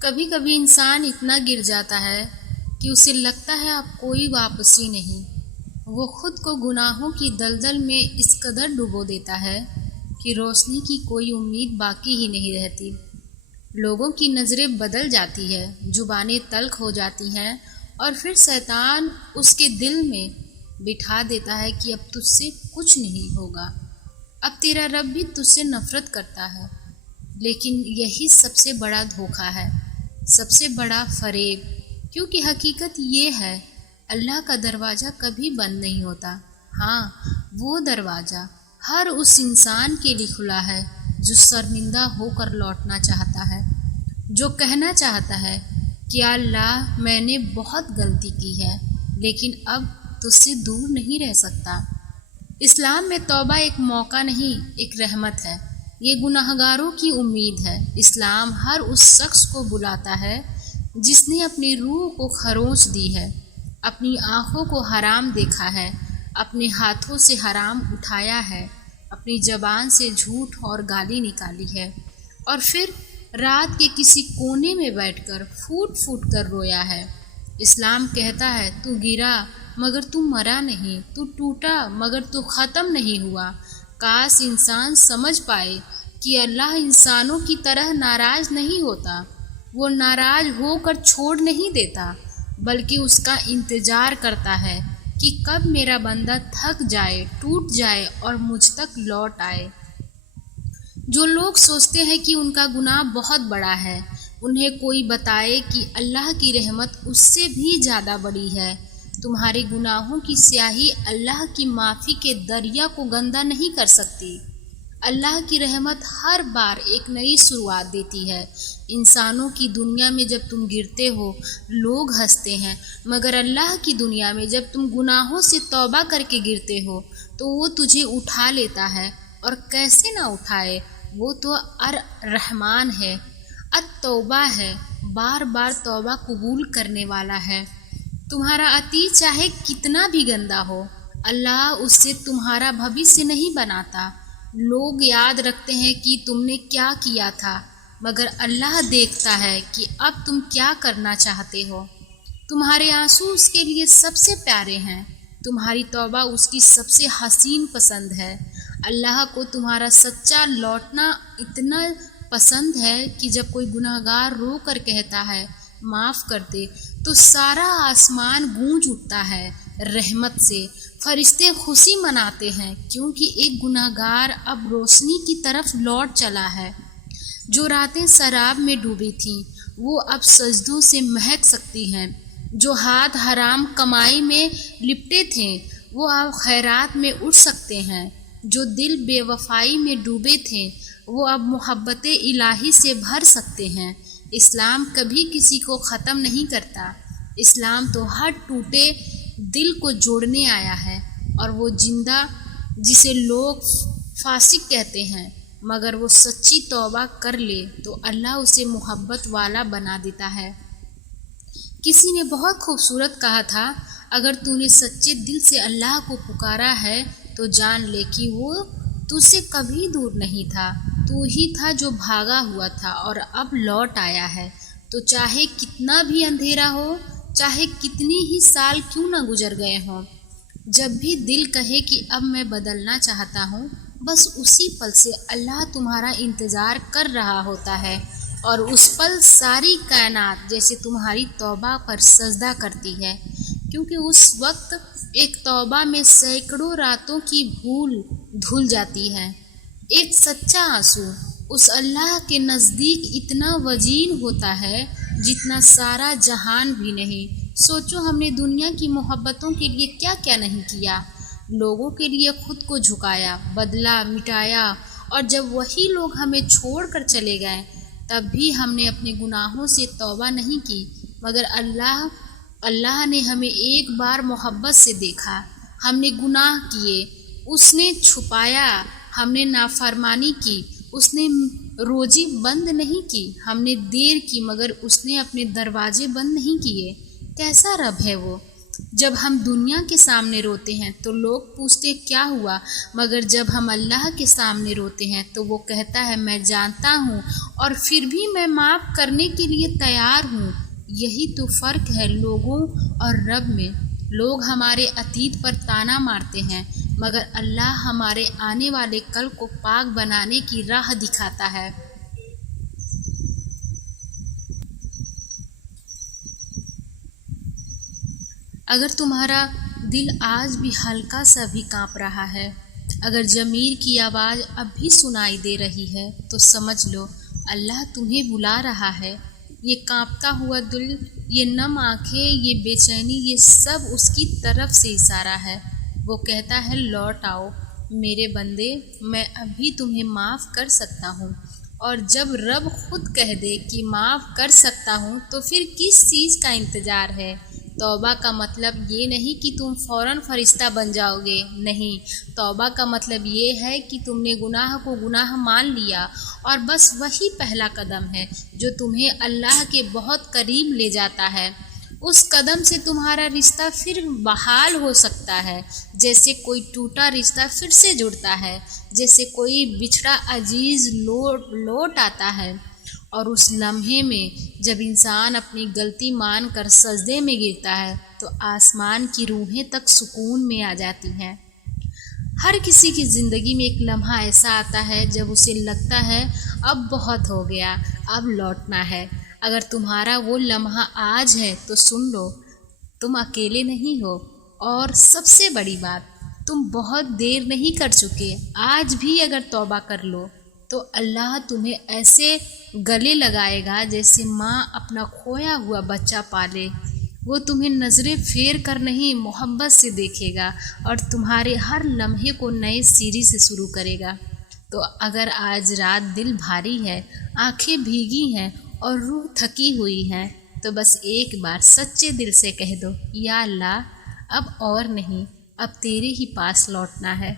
کبھی کبھی انسان اتنا گر جاتا ہے کہ اسے لگتا ہے اب کوئی واپسی نہیں۔ وہ خود کو گناہوں کی دلدل میں اس قدر ڈبو دیتا ہے کہ روشنی کی کوئی امید باقی ہی نہیں رہتی۔ لوگوں کی نظریں بدل جاتی ہے، زبانیں تلخ ہو جاتی ہیں، اور پھر شیطان اس کے دل میں بٹھا دیتا ہے کہ اب تجھ سے کچھ نہیں ہوگا، اب تیرا رب بھی تجھ سے نفرت کرتا ہے۔ لیکن یہی سب سے بڑا دھوکہ ہے، سب سے بڑا فریب، کیونکہ حقیقت یہ ہے اللہ کا دروازہ کبھی بند نہیں ہوتا۔ ہاں، وہ دروازہ ہر اس انسان کے لیے کھلا ہے جو شرمندہ ہو کر لوٹنا چاہتا ہے، جو کہنا چاہتا ہے کہ اللہ میں نے بہت غلطی کی ہے لیکن اب تجھ سے دور نہیں رہ سکتا۔ اسلام میں توبہ ایک موقع نہیں، ایک رحمت ہے، یہ گناہگاروں کی امید ہے۔ اسلام ہر اس شخص کو بلاتا ہے جس نے اپنی روح کو خروچ دی ہے، اپنی آنکھوں کو حرام دیکھا ہے، اپنے ہاتھوں سے حرام اٹھایا ہے، اپنی زبان سے جھوٹ اور گالی نکالی ہے، اور پھر رات کے کسی کونے میں بیٹھ کر پھوٹ پھوٹ کر رویا ہے۔ اسلام کہتا ہے تو گرا مگر تو مرا نہیں، تو ٹوٹا مگر تو ختم نہیں ہوا۔ کاش انسان سمجھ پائے کہ اللہ انسانوں کی طرح ناراض نہیں ہوتا، وہ ناراض ہو کر چھوڑ نہیں دیتا، بلکہ اس کا انتظار کرتا ہے کہ کب میرا بندہ تھک جائے، ٹوٹ جائے اور مجھ تک لوٹ آئے۔ جو لوگ سوچتے ہیں کہ ان کا گناہ بہت بڑا ہے، انہیں کوئی بتائے کہ اللہ کی رحمت اس سے بھی زیادہ بڑی ہے۔ تمہارے گناہوں کی سیاہی اللہ کی معافی کے دریا کو گندا نہیں کر سکتی۔ اللہ کی رحمت ہر بار ایک نئی شروعات دیتی ہے۔ انسانوں کی دنیا میں جب تم گرتے ہو لوگ ہنستے ہیں، مگر اللہ کی دنیا میں جب تم گناہوں سے توبہ کر کے گرتے ہو تو وہ تجھے اٹھا لیتا ہے، اور کیسے نہ اٹھائے، وہ تو الرحمن ہے، التوبہ ہے، بار بار توبہ قبول کرنے والا ہے۔ تمہارا عتیق چاہے کتنا بھی گندا ہو، اللہ اس سے تمہارا بھویشیہ نہیں بناتا۔ لوگ یاد رکھتے ہیں کہ تم نے کیا کیا تھا، مگر اللہ دیکھتا ہے کہ اب تم کیا کرنا چاہتے ہو۔ تمہارے آنسو اس کے لیے سب سے پیارے ہیں، تمہاری توبہ اس کی سب سے حسین پسند ہے۔ اللہ کو تمہارا سچا لوٹنا اتنا پسند ہے کہ جب کوئی گنہگار رو کر کہتا ہے معاف کر دے تو سارا آسمان گونج اٹھتا ہے رحمت سے، فرشتے خوشی مناتے ہیں کیونکہ ایک گنہگار اب روشنی کی طرف لوٹ چلا ہے۔ جو راتیں سراب میں ڈوبی تھیں وہ اب سجدوں سے مہک سکتی ہیں، جو ہاتھ حرام کمائی میں لپٹے تھے وہ اب خیرات میں اٹھ سکتے ہیں، جو دل بے وفائی میں ڈوبے تھے وہ اب محبت الہی سے بھر سکتے ہیں۔ اسلام کبھی کسی کو ختم نہیں کرتا، اسلام تو ہر ٹوٹے دل کو جوڑنے آیا ہے، اور وہ زندہ جسے لوگ فاسق کہتے ہیں مگر وہ سچی توبہ کر لے تو اللہ اسے محبت والا بنا دیتا ہے۔ کسی نے بہت خوبصورت کہا تھا، اگر تو نے سچے دل سے اللہ کو پکارا ہے تو جان لے کہ وہ تجھ سے کبھی دور نہیں تھا، تو ہی تھا جو بھاگا ہوا تھا اور اب لوٹ آیا ہے۔ تو چاہے کتنا بھی اندھیرا ہو، چاہے کتنی ہی سال کیوں نہ گزر گئے ہوں، جب بھی دل کہے کہ اب میں بدلنا چاہتا ہوں، بس اسی پل سے اللہ تمہارا انتظار کر رہا ہوتا ہے، اور اس پل ساری کائنات جیسے تمہاری توبہ پر سجدہ کرتی ہے، کیونکہ اس وقت ایک توبہ میں سینکڑوں راتوں کی بھول دھل جاتی ہے۔ ایک سچا آنسو اس اللہ کے نزدیک اتنا وزین ہوتا ہے جتنا سارا جہان بھی نہیں۔ سوچو ہم نے دنیا کی محبتوں کے لیے کیا کیا نہیں کیا، لوگوں کے لیے خود کو جھکایا، بدلا، مٹایا، اور جب وہی لوگ ہمیں چھوڑ کر چلے گئے تب بھی ہم نے اپنے گناہوں سے توبہ نہیں کی، مگر اللہ نے ہمیں ایک بار محبت سے دیکھا، ہم نے گناہ کیے، اس نے چھپایا، ہم نے نافرمانی کی، اس نے روزی بند نہیں کی، ہم نے دیر کی مگر اس نے اپنے دروازے بند نہیں کیے۔ کیسا رب ہے وہ جب ہم دنیا کے سامنے روتے ہیں تو لوگ پوچھتے کیا ہوا، مگر جب ہم اللہ کے سامنے روتے ہیں تو وہ کہتا ہے میں جانتا ہوں اور پھر بھی میں معاف کرنے کے لیے تیار ہوں۔ یہی تو فرق ہے لوگوں اور رب میں۔ لوگ ہمارے اطیت پر تانا مارتے ہیں، مگر اللہ ہمارے آنے والے کل کو پاک بنانے کی راہ دکھاتا ہے۔ اگر تمہارا دل آج بھی ہلکا سا بھی کانپ رہا ہے، اگر ضمیر کی آواز اب بھی سنائی دے رہی ہے، تو سمجھ لو اللہ تمہیں بلا رہا ہے۔ یہ کانپتا ہوا دل، یہ نم آنکھیں، یہ بے چینی، یہ سب اس کی طرف سے اشارہ ہے۔ وہ کہتا ہے لوٹ آؤ میرے بندے، میں ابھی تمہیں معاف کر سکتا ہوں۔ اور جب رب خود کہہ دے کہ معاف کر سکتا ہوں تو پھر کس چیز کا انتظار ہے؟ توبہ کا مطلب یہ نہیں کہ تم فوراً فرشتہ بن جاؤ گے، نہیں۔ توبہ کا مطلب یہ ہے کہ تم نے گناہ کو گناہ مان لیا، اور بس وہی پہلا قدم ہے جو تمہیں اللہ کے بہت قریب لے جاتا ہے۔ اس قدم سے تمہارا رشتہ پھر بحال ہو سکتا ہے، جیسے کوئی ٹوٹا رشتہ پھر سے جڑتا ہے، جیسے کوئی بچھڑا عزیز لوٹ آتا ہے۔ اور اس لمحے میں جب انسان اپنی غلطی مان کر سجدے میں گرتا ہے تو آسمان کی روحیں تک سکون میں آ جاتی ہیں۔ ہر کسی کی زندگی میں ایک لمحہ ایسا آتا ہے جب اسے لگتا ہے اب بہت ہو گیا، اب لوٹنا ہے۔ اگر تمہارا وہ لمحہ آج ہے تو سن لو، تم اکیلے نہیں ہو، اور سب سے بڑی بات، تم بہت دیر نہیں کر چکے۔ آج بھی اگر توبہ کر لو تو اللہ تمہیں ایسے گلے لگائے گا جیسے ماں اپنا کھویا ہوا بچہ پالے۔ وہ تمہیں نظریں پھیر کر نہیں، محبت سے دیکھے گا، اور تمہارے ہر لمحے کو نئے سیری سے شروع کرے گا۔ تو اگر آج رات دل بھاری ہے، آنکھیں بھیگی ہیں اور روح تھکی ہوئی ہے، تو بس ایک بار سچے دل سے کہہ دو یا اللہ اب اور نہیں، اب تیرے ہی پاس لوٹنا ہے۔